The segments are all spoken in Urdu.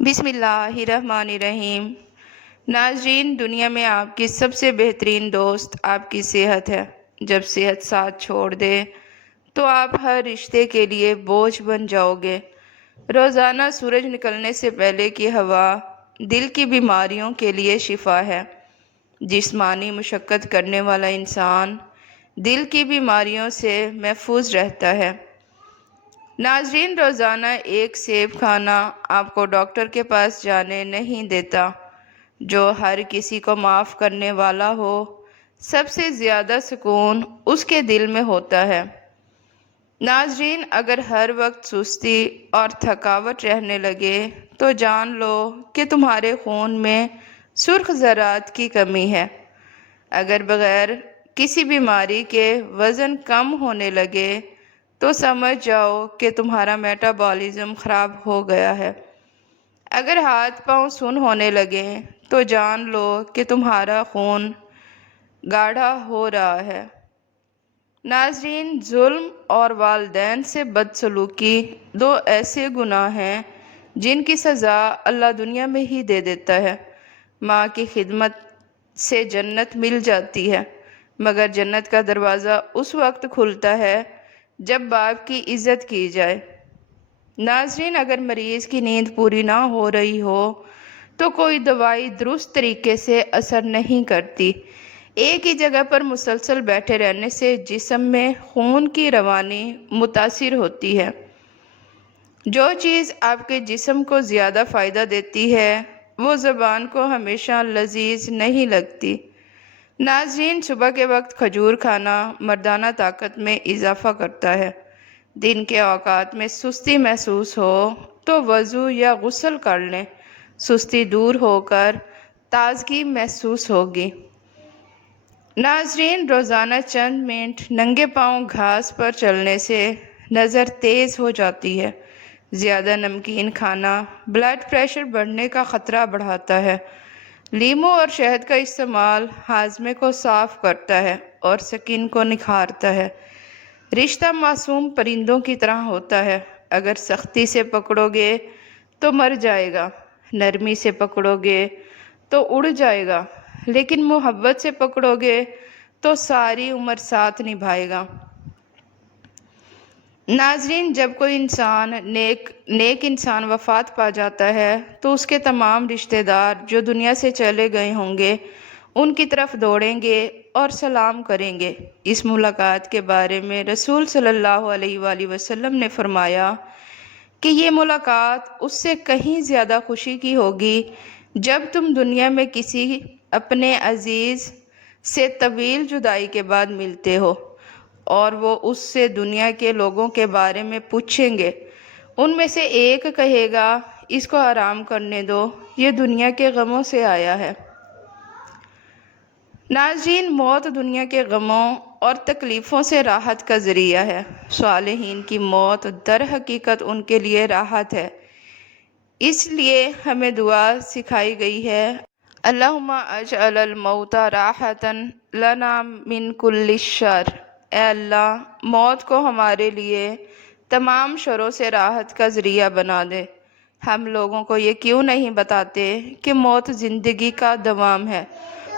بسم اللہ الرحمن الرحیم۔ ناظرین، دنیا میں آپ کی سب سے بہترین دوست آپ کی صحت ہے۔ جب صحت ساتھ چھوڑ دے تو آپ ہر رشتے کے لیے بوجھ بن جاؤ گے۔ روزانہ سورج نکلنے سے پہلے کی ہوا دل کی بیماریوں کے لیے شفا ہے۔ جسمانی مشقت کرنے والا انسان دل کی بیماریوں سے محفوظ رہتا ہے۔ ناظرین، روزانہ ایک سیب کھانا آپ کو ڈاکٹر کے پاس جانے نہیں دیتا۔ جو ہر کسی کو معاف کرنے والا ہو، سب سے زیادہ سکون اس کے دل میں ہوتا ہے۔ ناظرین، اگر ہر وقت سستی اور تھکاوٹ رہنے لگے تو جان لو کہ تمہارے خون میں سرخ ذرات کی کمی ہے۔ اگر بغیر کسی بیماری کے وزن کم ہونے لگے تو سمجھ جاؤ کہ تمہارا میٹابولزم خراب ہو گیا ہے۔ اگر ہاتھ پاؤں سن ہونے لگے تو جان لو کہ تمہارا خون گاڑھا ہو رہا ہے۔ ناظرین، ظلم اور والدین سے بدسلوکی دو ایسے گناہ ہیں جن کی سزا اللہ دنیا میں ہی دے دیتا ہے۔ ماں کی خدمت سے جنت مل جاتی ہے، مگر جنت کا دروازہ اس وقت کھلتا ہے جب باپ کی عزت کی جائے۔ ناظرین، اگر مریض کی نیند پوری نہ ہو رہی ہو تو کوئی دوائی درست طریقے سے اثر نہیں کرتی۔ ایک ہی جگہ پر مسلسل بیٹھے رہنے سے جسم میں خون کی روانی متاثر ہوتی ہے۔ جو چیز آپ کے جسم کو زیادہ فائدہ دیتی ہے وہ زبان کو ہمیشہ لذیذ نہیں لگتی۔ ناظرین، صبح کے وقت کھجور کھانا مردانہ طاقت میں اضافہ کرتا ہے۔ دن کے اوقات میں سستی محسوس ہو تو وضو یا غسل کر لیں، سستی دور ہو کر تازگی محسوس ہوگی۔ ناظرین، روزانہ چند منٹ ننگے پاؤں گھاس پر چلنے سے نظر تیز ہو جاتی ہے۔ زیادہ نمکین کھانا بلڈ پریشر بڑھنے کا خطرہ بڑھاتا ہے۔ لیموں اور شہد کا استعمال ہاضمے کو صاف کرتا ہے اور سکن کو نکھارتا ہے۔ رشتہ معصوم پرندوں کی طرح ہوتا ہے، اگر سختی سے پکڑو گے تو مر جائے گا، نرمی سے پکڑو گے تو اڑ جائے گا، لیکن محبت سے پکڑو گے تو ساری عمر ساتھ نبھائے گا۔ ناظرین، جب کوئی انسان نیک انسان وفات پا جاتا ہے تو اس کے تمام رشتہ دار جو دنیا سے چلے گئے ہوں گے ان کی طرف دوڑیں گے اور سلام کریں گے۔ اس ملاقات کے بارے میں رسول صلی اللہ علیہ وآلہ وسلم نے فرمایا کہ یہ ملاقات اس سے کہیں زیادہ خوشی کی ہوگی جب تم دنیا میں کسی اپنے عزیز سے طویل جدائی کے بعد ملتے ہو اور وہ اس سے دنیا کے لوگوں کے بارے میں پوچھیں گے۔ ان میں سے ایک کہے گا، اس کو آرام کرنے دو، یہ دنیا کے غموں سے آیا ہے۔ ناظرین، موت دنیا کے غموں اور تکلیفوں سے راحت کا ذریعہ ہے۔ صالحین کی موت در حقیقت ان کے لیے راحت ہے۔ اس لیے ہمیں دعا سکھائی گئی ہے، اللہم اجعل الموت راحۃ لنا من کل شر۔ اے اللہ، موت کو ہمارے لیے تمام شروں سے راحت کا ذریعہ بنا دے۔ ہم لوگوں کو یہ کیوں نہیں بتاتے کہ موت زندگی کا دوام ہے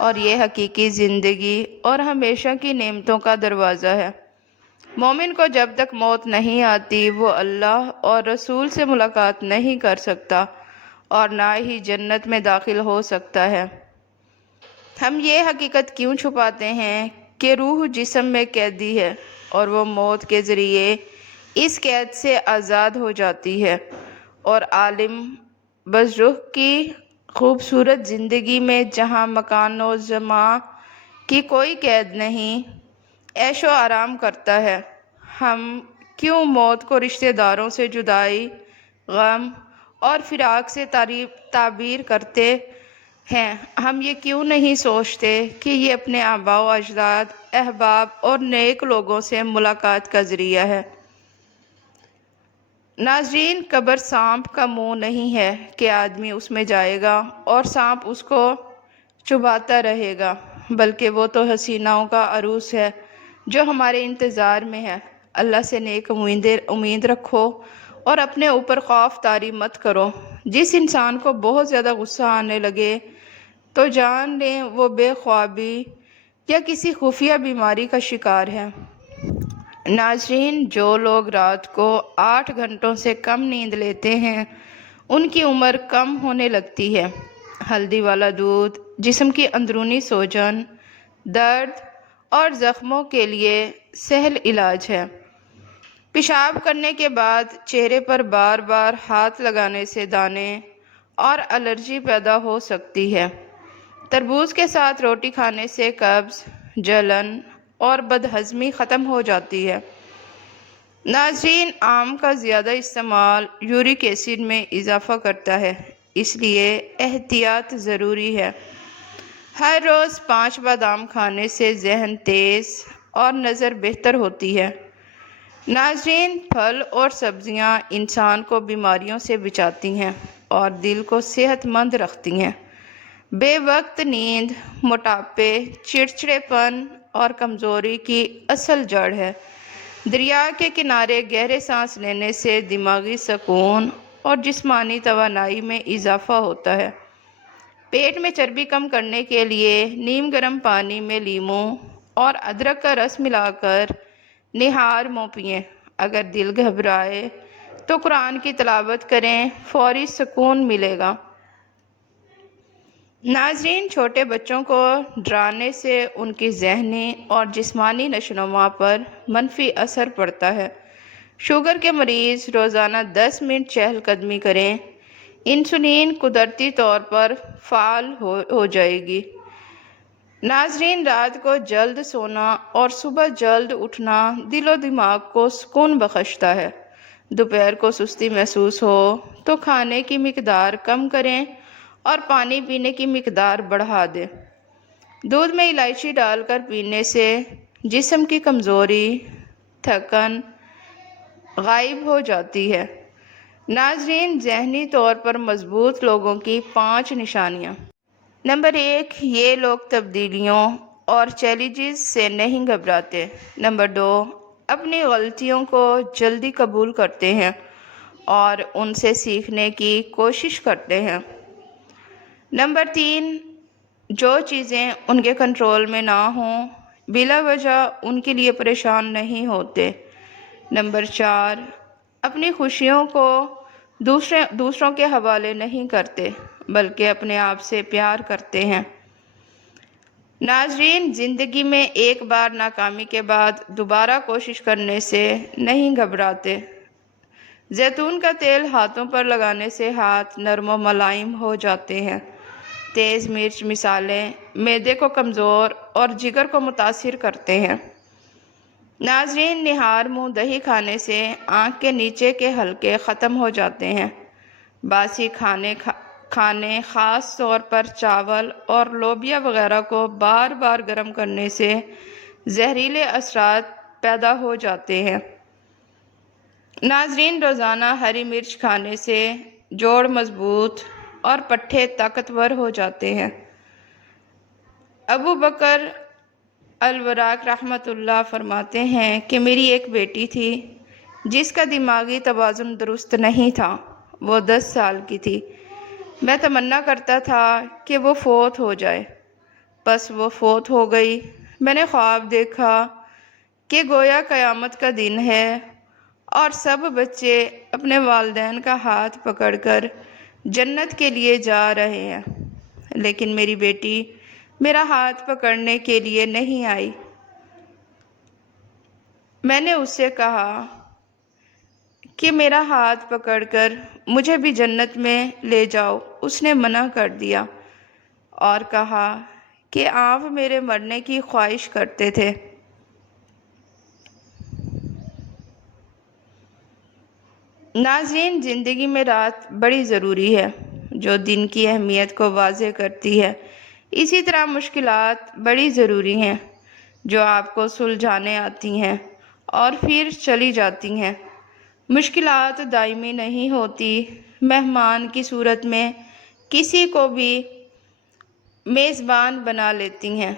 اور یہ حقیقی زندگی اور ہمیشہ کی نعمتوں کا دروازہ ہے۔ مومن کو جب تک موت نہیں آتی وہ اللہ اور رسول سے ملاقات نہیں کر سکتا اور نہ ہی جنت میں داخل ہو سکتا ہے۔ ہم یہ حقیقت کیوں چھپاتے ہیں کہ روح جسم میں قیدی ہے اور وہ موت کے ذریعے اس قید سے آزاد ہو جاتی ہے، اور عالم برزخ کی خوبصورت زندگی میں جہاں مکان و زمان کی کوئی قید نہیں، عیش و آرام کرتا ہے۔ ہم کیوں موت کو رشتہ داروں سے جدائی، غم اور فراق سے تعبیر کرتے ہیں؟ ہم یہ کیوں نہیں سوچتے کہ یہ اپنے آباء و اجداد، احباب اور نیک لوگوں سے ملاقات کا ذریعہ ہے؟ ناظرین، قبر سانپ کا منہ نہیں ہے کہ آدمی اس میں جائے گا اور سانپ اس کو چباتا رہے گا، بلکہ وہ تو حسیناؤں کا عروس ہے جو ہمارے انتظار میں ہے۔ اللہ سے نیک امید رکھو، اور اپنے اوپر خوف طاری مت کرو۔ جس انسان کو بہت زیادہ غصہ آنے لگے تو جان لیں وہ بے خوابی یا کسی خفیہ بیماری کا شکار ہے۔ ناظرین، جو لوگ رات کو 8 گھنٹوں سے کم نیند لیتے ہیں ان کی عمر کم ہونے لگتی ہے۔ ہلدی والا دودھ جسم کی اندرونی سوجن، درد اور زخموں کے لیے سہل علاج ہے۔ پیشاب کرنے کے بعد چہرے پر بار بار ہاتھ لگانے سے دانے اور الرجی پیدا ہو سکتی ہے۔ تربوز کے ساتھ روٹی کھانے سے قبض، جلن اور بدہضمی ختم ہو جاتی ہے۔ ناظرین، آم کا زیادہ استعمال یورک ایسڈ میں اضافہ کرتا ہے، اس لیے احتیاط ضروری ہے۔ ہر روز 5 بادام کھانے سے ذہن تیز اور نظر بہتر ہوتی ہے۔ ناظرین، پھل اور سبزیاں انسان کو بیماریوں سے بچاتی ہیں اور دل کو صحت مند رکھتی ہیں۔ بے وقت نیند موٹاپے، چڑچڑے پن اور کمزوری کی اصل جڑ ہے۔ دریا کے کنارے گہرے سانس لینے سے دماغی سکون اور جسمانی توانائی میں اضافہ ہوتا ہے۔ پیٹ میں چربی کم کرنے کے لیے نیم گرم پانی میں لیموں اور ادرک کا رس ملا کر نہار منہ پئیں۔ اگر دل گھبرائے تو قرآن کی تلاوت کریں، فوری سکون ملے گا۔ ناظرین، چھوٹے بچوں کو ڈرانے سے ان کی ذہنی اور جسمانی نشوونما پر منفی اثر پڑتا ہے۔ شوگر کے مریض روزانہ 10 منٹ چہل قدمی کریں، انسولین قدرتی طور پر فعال ہو جائے گی۔ ناظرین، رات کو جلد سونا اور صبح جلد اٹھنا دل و دماغ کو سکون بخشتا ہے۔ دوپہر کو سستی محسوس ہو تو کھانے کی مقدار کم کریں اور پانی پینے کی مقدار بڑھا دیں۔ دودھ میں الائچی ڈال کر پینے سے جسم کی کمزوری، تھکن غائب ہو جاتی ہے۔ ناظرین، ذہنی طور پر مضبوط لوگوں کی 5 نشانیاں۔ نمبر 1، یہ لوگ تبدیلیوں اور چیلنجز سے نہیں گھبراتے۔ نمبر 2، اپنی غلطیوں کو جلدی قبول کرتے ہیں اور ان سے سیکھنے کی کوشش کرتے ہیں۔ نمبر 3، جو چیزیں ان کے کنٹرول میں نہ ہوں بلا وجہ ان کے لیے پریشان نہیں ہوتے۔ نمبر 4، اپنی خوشیوں کو دوسروں کے حوالے نہیں کرتے بلکہ اپنے آپ سے پیار کرتے ہیں۔ ناظرین، زندگی میں ایک بار ناکامی کے بعد دوبارہ کوشش کرنے سے نہیں گھبراتے۔ زیتون کا تیل ہاتھوں پر لگانے سے ہاتھ نرم و ملائم ہو جاتے ہیں۔ تیز مرچ مصالحے معدے کو کمزور اور جگر کو متاثر کرتے ہیں۔ ناظرین، نہار منہ دہی کھانے سے آنکھ کے نیچے کے حلقے ختم ہو جاتے ہیں۔ باسی کھانے خاص طور پر چاول اور لوبیا وغیرہ کو بار بار گرم کرنے سے زہریلے اثرات پیدا ہو جاتے ہیں۔ ناظرین، روزانہ ہری مرچ کھانے سے جوڑ مضبوط اور پٹھے طاقتور ہو جاتے ہیں۔ ابو بکر الوراق رحمۃ اللہ فرماتے ہیں کہ میری ایک بیٹی تھی جس کا دماغی توازن درست نہیں تھا۔ وہ 10 سال کی تھی۔ میں تمنا کرتا تھا کہ وہ فوت ہو جائے، بس وہ فوت ہو گئی۔ میں نے خواب دیکھا کہ گویا قیامت کا دن ہے اور سب بچے اپنے والدین کا ہاتھ پکڑ کر جنت کے لیے جا رہے ہیں، لیکن میری بیٹی میرا ہاتھ پکڑنے کے لیے نہیں آئی۔ میں نے اس سے کہا کہ میرا ہاتھ پکڑ کر مجھے بھی جنت میں لے جاؤ۔ اس نے منع کر دیا اور کہا کہ آپ میرے مرنے کی خواہش کرتے تھے۔ ناظرین، زندگی میں رات بڑی ضروری ہے جو دن کی اہمیت کو واضح کرتی ہے۔ اسی طرح مشکلات بڑی ضروری ہیں جو آپ کو سلجھانے آتی ہیں اور پھر چلی جاتی ہیں۔ مشکلات دائمی نہیں ہوتی۔ مہمان کی صورت میں کسی کو بھی میزبان بنا لیتی ہیں،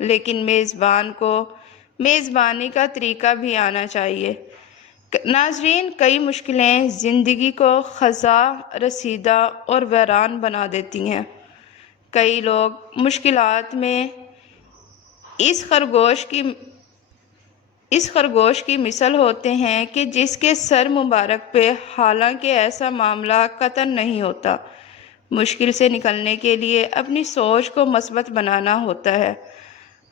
لیکن میزبان کو میزبانی کا طریقہ بھی آنا چاہیے۔ ناظرین، کئی مشکلیں زندگی کو خزاں، رسیدہ اور ویران بنا دیتی ہیں۔ کئی لوگ مشکلات میں اس خرگوش کی مثل ہوتے ہیں کہ جس کے سر مبارک پہ حالانکہ ایسا معاملہ قطعاً نہیں ہوتا۔ مشکل سے نکلنے کے لیے اپنی سوچ کو مثبت بنانا ہوتا ہے۔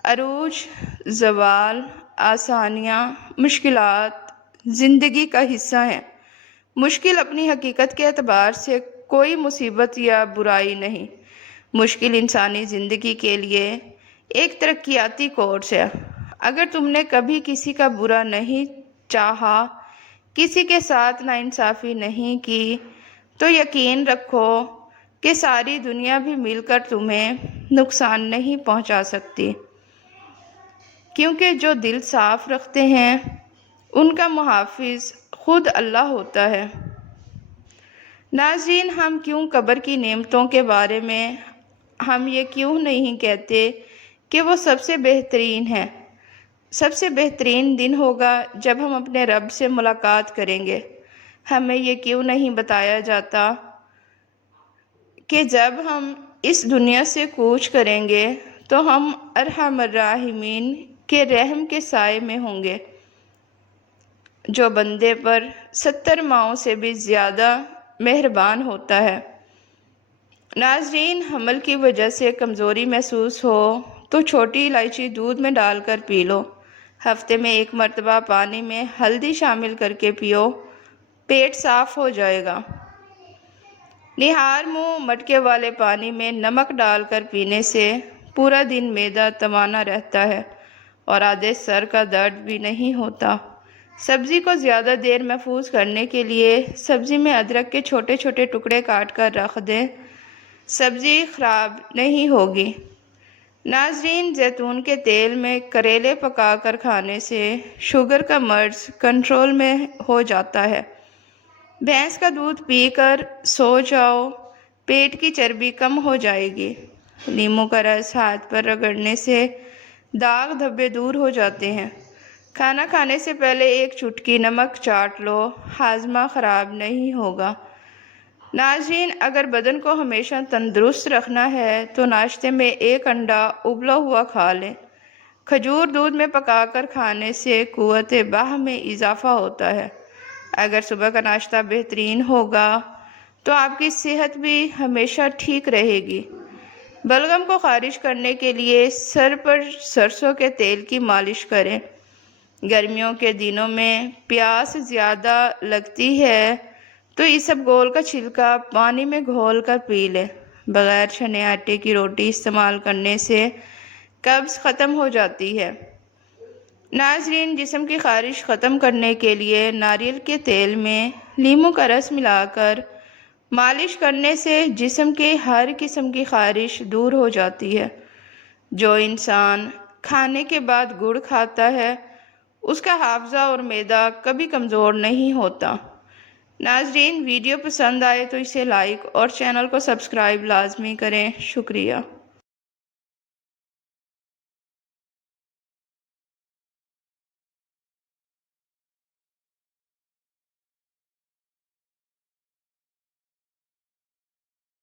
عروج، زوال، آسانیاں، مشکلات زندگی کا حصہ ہیں۔ مشکل اپنی حقیقت کے اعتبار سے کوئی مصیبت یا برائی نہیں۔ مشکل انسانی زندگی کے لیے ایک ترقیاتی کورس ہے۔ اگر تم نے کبھی کسی کا برا نہیں چاہا، کسی کے ساتھ ناانصافی نہیں کی، تو یقین رکھو کہ ساری دنیا بھی مل کر تمہیں نقصان نہیں پہنچا سکتی، کیونکہ جو دل صاف رکھتے ہیں ان کا محافظ خود اللہ ہوتا ہے۔ ناظرین، ہم کیوں قبر کی نعمتوں کے بارے میں ہم یہ کیوں نہیں کہتے کہ وہ سب سے بہترین ہے؟ سب سے بہترین دن ہوگا جب ہم اپنے رب سے ملاقات کریں گے۔ ہمیں یہ کیوں نہیں بتایا جاتا کہ جب ہم اس دنیا سے کوچ کریں گے تو ہم ارحم الراحمین کے رحم کے سائے میں ہوں گے، جو بندے پر 70 ماؤں سے بھی زیادہ مہربان ہوتا ہے۔ ناظرین، حمل کی وجہ سے کمزوری محسوس ہو تو چھوٹی الائچی دودھ میں ڈال کر پی لو۔ ہفتے میں 1 مرتبہ پانی میں ہلدی شامل کر کے پیو، پیٹ صاف ہو جائے گا۔ نہار منہ مٹکے والے پانی میں نمک ڈال کر پینے سے پورا دن معدہ توانا رہتا ہے اور آدھے سر کا درد بھی نہیں ہوتا۔ سبزی کو زیادہ دیر محفوظ کرنے کے لیے سبزی میں ادرک کے چھوٹے چھوٹے ٹکڑے کاٹ کر رکھ دیں، سبزی خراب نہیں ہوگی۔ ناظرین، زیتون کے تیل میں کریلے پکا کر کھانے سے شوگر کا مرض کنٹرول میں ہو جاتا ہے۔ بھینس کا دودھ پی کر سو جاؤ، پیٹ کی چربی کم ہو جائے گی۔ لیموں کا رس ہاتھ پر رگڑنے سے داغ دھبے دور ہو جاتے ہیں۔ کھانا کھانے سے پہلے 1 چٹکی نمک چاٹ لو، ہاضمہ خراب نہیں ہوگا۔ ناظرین، اگر بدن کو ہمیشہ تندرست رکھنا ہے تو ناشتے میں 1 انڈا ابلا ہوا کھا لیں۔ کھجور دودھ میں پکا کر کھانے سے قوت باہ میں اضافہ ہوتا ہے۔ اگر صبح کا ناشتہ بہترین ہوگا تو آپ کی صحت بھی ہمیشہ ٹھیک رہے گی۔ بلغم کو خارج کرنے کے لیے سر پر سرسوں کے تیل کی مالش کریں۔ گرمیوں کے دنوں میں پیاس زیادہ لگتی ہے تو اسبگول کا چھلکا پانی میں گھول کر پی لیں۔ بغیر چھنے آٹے کی روٹی استعمال کرنے سے قبض ختم ہو جاتی ہے۔ ناظرین، جسم کی خارش ختم کرنے کے لیے ناریل کے تیل میں لیموں کا رس ملا کر مالش کرنے سے جسم کے ہر قسم کی خارش دور ہو جاتی ہے۔ جو انسان کھانے کے بعد گڑ کھاتا ہے اس کا حافظہ اور معدہ کبھی کمزور نہیں ہوتا۔ ناظرین، ویڈیو پسند آئے تو اسے لائک اور چینل کو سبسکرائب لازمی کریں۔ شکریہ۔